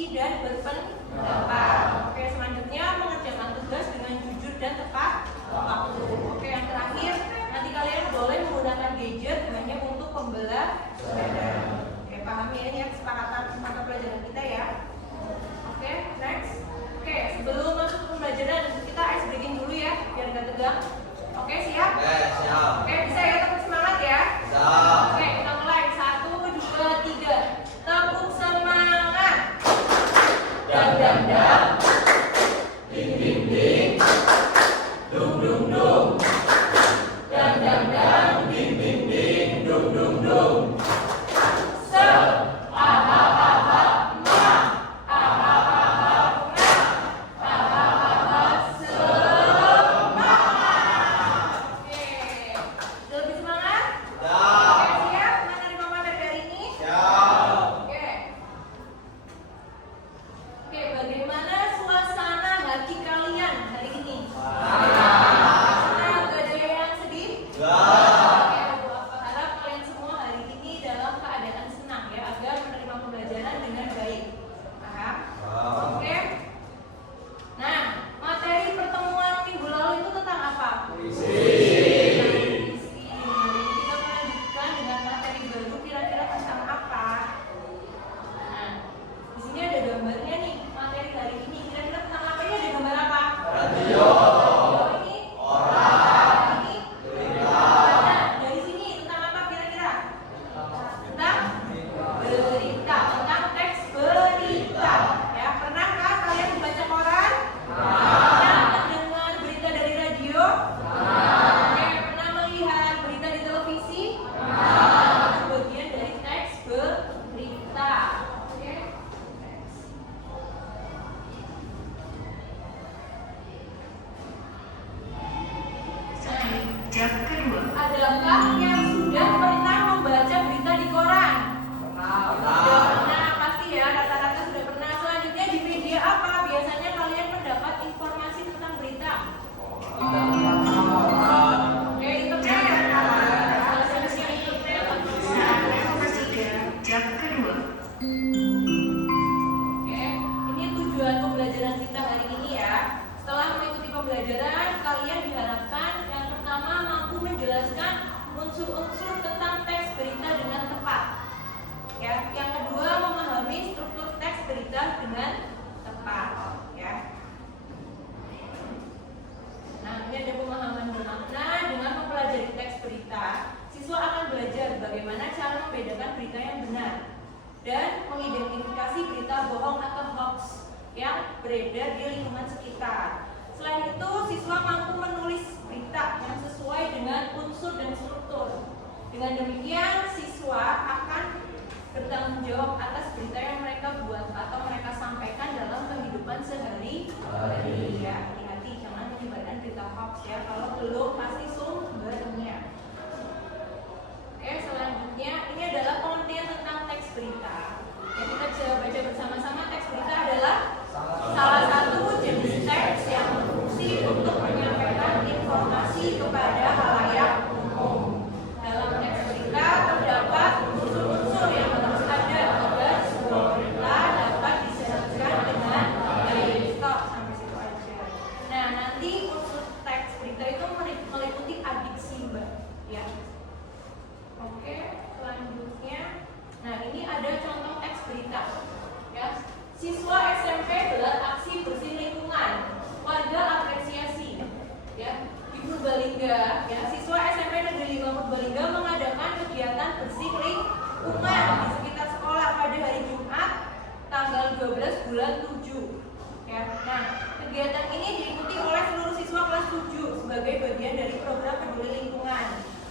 berdiskusi dan berpendapat. Oke, selanjutnya mengerjakan tugas dengan jujur dan tepat waktu. Oke, yang terakhir, nanti kalian boleh menggunakan gadget hanya untuk pembelajaran. Oke, pahami ini ya kesepakatan mata pelajaran kita ya. Oke, next. Oke, sebelum masuk ke pembelajaran kita ice breaking dulu ya, biar nggak tegang. Oke, siap? Siap. Oke, bisa ya, tepuk semangat ya. Siap. Oke, kita mulai. 1, 2, 3. Tepuk semangat. Dang dang dang. Ding ding ding. Dung dung dung. Dang dang dang. Ding ding ding. Dung dung dung. Adakah yang sudah pernah membaca berita di koran? Sudah pernah, pasti ya, rata-rata sudah pernah. Selanjutnya di media apa biasanya kalian mendapat informasi tentang berita? Oke, internet. Jam kedua. Oke, ini tujuan pembelajaran kita hari ini ya. Setelah mengikuti pembelajaran, kalian diharapkan yang pertama mampu menjelaskan unsur-unsur tentang teks berita dengan tepat. Ya, yang kedua memahami struktur teks berita dengan tepat. Ya. Nah, ini ada pemahaman bermakna dengan mempelajari teks berita. Siswa akan belajar bagaimana cara membedakan berita yang benar dan mengidentifikasi berita bohong atau hoax yang beredar di lingkungan sekitar. Selain itu, siswa mampu menulis berita yang sesuai dengan unsur dan struktur. Dengan demikian, siswa akan bertanggung jawab atas berita yang mereka buat atau mereka sampaikan dalam kehidupan sehari-hari. Ya, hati-hati jangan menyebarkan berita hoax ya kalau belum pasti sumbernya. Oke, selanjutnya ini adalah pengertian tentang teks berita. Ya, kita coba baca bersama-sama. Teks berita adalah salah satu jenis teks yang berfungsi untuk menyampaikan informasi kepada halayak umum. Dalam teks berita terdapat unsur-unsur yang harus ada agar sebuah berita dapat disajikan dengan baik. Stop sampai situ aja. Nah, nanti unsur teks berita itu meliputi adiksi, Mbak. Ya. Oke, selanjutnya. Nah, ini ada contoh teks berita. Ya. Siswa SMP gelar aksi bersih lingkungan. Warga apresiasi. Ya. Di Purbalingga, ya, siswa SMP Negeri 5 Purbalingga mengadakan kegiatan bersih lingkungan di sekitar sekolah pada hari Jumat tanggal 12 bulan 7. Ya. Nah, kegiatan ini diikuti oleh seluruh siswa kelas 7 sebagai bagian dari program peduli lingkungan.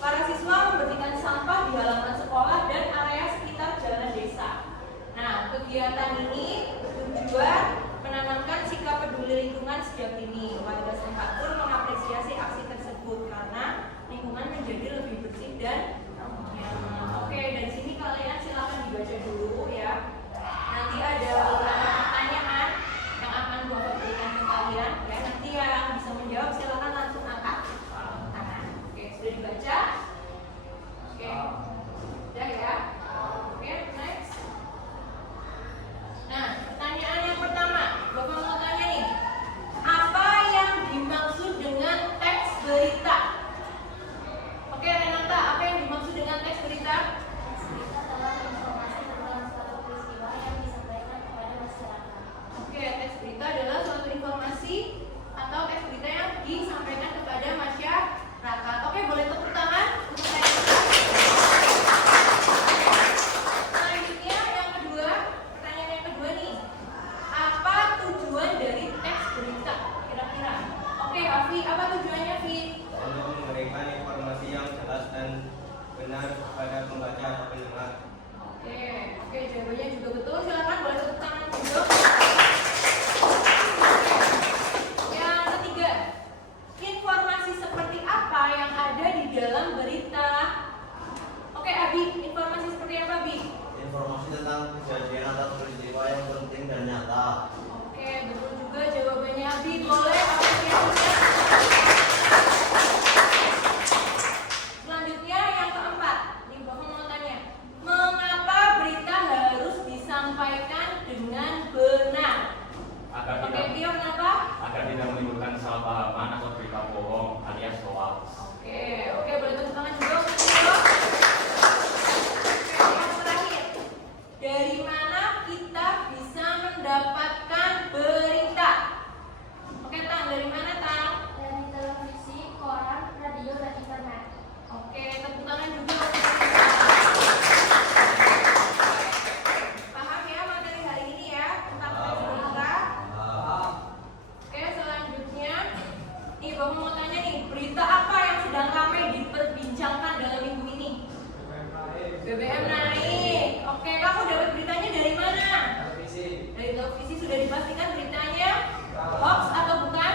Para siswa membersihkan sampah di halaman sekolah dan area sekitar jalan desa. Nah, kegiatan ini bertujuan menanamkan sikap peduli lingkungan sejak dini. Warga setempat pun mengapresiasi aksi tersebut karena lingkungan menjadi lebih bersih dan nyaman. Oke, dari sini kalian silakan dibaca dulu ya. Nanti ada beberapa pertanyaan yang akan Bapak berikan ke kalian. Ya, nanti yang bisa menjawab silakan langsung angkat tangan. Oke, sudah dibaca? Oke, sudah ya. juga betul. Silakan boleh tepuk tangan juga. Yang ketiga, informasi seperti apa yang ada di dalam berita? Oke, Abi, informasi seperti apa, Abi? Informasi tentang kejadian atau peristiwa yang penting dan nyata. Oke, betul juga jawabannya, Abi. Boleh apresiasinya. Selanjutnya yang keempat, nih Bapak mau tanya, mengapa berita harus disampaikan dengan benar? Oke, dia kenapa? Agar tidak menimbulkan kesalahpahaman atau berita bohong alias hoax. Oke, boleh tepuk tangan juga. Oke, yang terakhir, dari mana kita bisa mendapatkan berita? Oke, Tang, dari mana, Tang? Dari televisi, koran, radio, dan internet. Oke, tepuk tangan juga. Paham ya materi hari ini ya tentang berita? Oke, selanjutnya, nih Bapak mau tanya nih, berita apa yang sedang ramai diperbincangkan dalam minggu ini? BBM naik. Oke, kamu dapat beritanya dari mana? Dari televisi. Sudah dipastikan beritanya hoax atau bukan?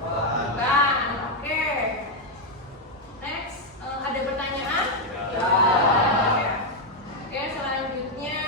Bukan. Oke. Next, ada pertanyaan? Oke, selanjutnya,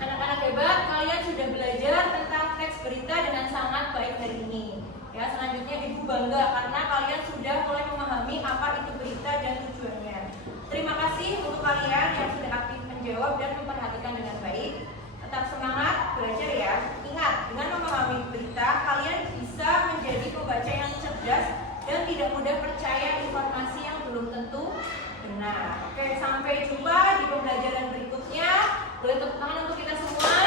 anak-anak hebat, kalian sudah belajar tentang teks berita dengan sangat baik hari ini. Ya, selanjutnya Ibu bangga karena kalian sudah mulai memahami apa itu berita dan tujuannya. Terima kasih untuk kalian yang sudah aktif menjawab dan memperhatikan dengan baik. Tetap semangat belajar ya. Ingat, dengan memahami berita, kalian bisa menjadi pembaca yang cerdas dan tidak mudah percaya informasi yang belum tentu benar. Oke, sampai jumpa di pembelajaran berikutnya. Boleh tepuk tangan untuk kita semua.